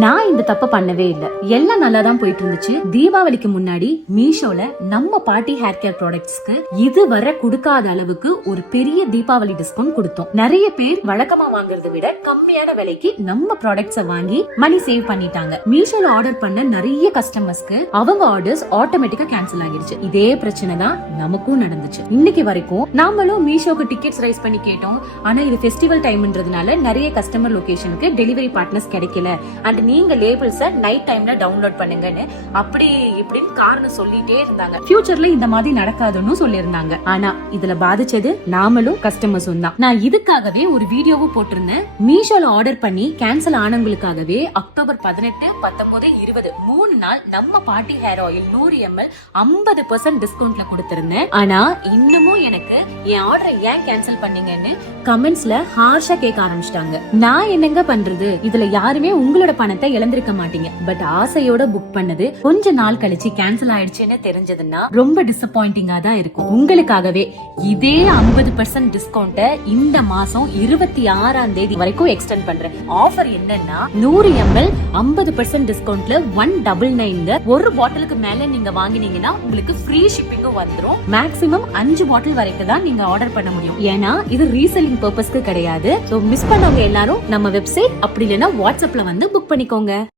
நான் இந்த தப்ப பண்ணவே இல்ல. எல்லாம் நல்லா தான் போயிட்டு இருந்துச்சு. தீபாவளிக்கு முன்னாடி மீஷோல நம்ம பாட்டி ஹேர் கேர் ப்ராடக்ட்ஸ்க்கு இதுவரை கொடுக்காத அளவுக்கு ஒரு பெரிய தீபாவளி டிஸ்கவுண்ட் கொடுத்தோம். நிறைய பேர் வழக்கமா வாங்குறதை விட கம்மியான விலைக்கு நம்ம ப்ராடக்ட்ஸ வாங்கி மணி சேவ் பண்ணிட்டாங்க. மீஷோல ஆர்டர் பண்ண நிறைய கஸ்டமர்ஸ்க்கு அவங்க ஆர்டர்ஸ் ஆட்டோமேட்டிக்கா கேன்சல் ஆகிடுச்சு. இதே பிரச்சனை தான் நமக்கும் நடந்துச்சு. இன்னைக்கு வரைக்கும் நாமளும் மீஷோக்கு டிக்கெட்ஸ் ரைஸ் பண்ணி கேட்டோம். ஆனா இது ஃபெஸ்டிவல் டைம்ன்றதுனால நிறைய கஸ்டமர் லொகேஷனுக்கு டெலிவரி பார்ட்னர்ஸ் கிடைக்கல. அண்ட் நீங்க லேபிள்ஸ நைட் டைம்ல டவுன்லோட் பண்ணுங்கன்னு அப்படி இப்படின்னு காரணம் சொல்லிட்டே இருந்தாங்க. ஃபியூச்சர்ல இந்த மாதிரி நடக்காதுன்னு சொல்லியிருந்தாங்க. ஆனா இதுல பாதிச்சது நாமளும் கஸ்டமர்ஸும் தான். நான் இதுக்காகவே ஒரு வீடியோவும் போட்டிருந்தேன். மீஷோல ஆர்டர் பண்ணி கேன்சல் ஆனவங்களுக்காகவே அக்டோபர் 18, 19, 20 3 நாள் நம்ம பாட்டி ஹேர் ஆயில் 100 ml 50% டிஸ்கவுண்ட்ல கொடுத்திருந்தேன். ஆனா இன்னமும் எனக்கு என் ஆர்டரை ஏன் கேன்சல் பண்ணீங்கன்னு கமெண்ட்ஸ்ல ஹார்ஷா கேட்க ஆரம்பிச்சிட்டாங்க. நான் என்னங்க பண்றது? இதுல யாருமே உங்களோட பணத்தை இழந்திருக்க மாட்டீங்க. பட் ஆசையோட புக் பண்ணது கொஞ்ச நாள் கழிச்சு கேன்சல் ஆயிடுச்சுன்னு தெரிஞ்சதுன்னா ரொம்ப டிசப்பாயிண்டிங்கா தான் இருக்கும். உங்களுக்காகவே இதே 50% டிஸ்கவுண்ட இந்த மாசம் 26ஆம் தேதி வரைக்கும் எக்ஸ்டெண்ட் பண்றேன். ஆஃபர் என்னன்னா 100 ml 50% டிஸ்கவுண்ட்ல 199 ஒரு பாட்டிலுக்கு மேல நீங்க வாங்கினீங்கன்னா உங்களுக்கு ஃப்ரீ ஷிப்பிங்கும் வந்துரும். மேக்ஸிமம் 5 பாட்டில் வரைக்கும் தான் நீங்க ஆர்டர் பண்ண முடியும். ஏன்னா இது ரீசெல்லிங் பர்பஸ்க்கு கிடையாது. சோ மிஸ் பண்ணவங்க எல்லாரும் நம்ம வெப்சைட் அப்படி இல்லைன்னா வாட்ஸ்அப்ல வந்து புக் பண்ணிக்கோங்க.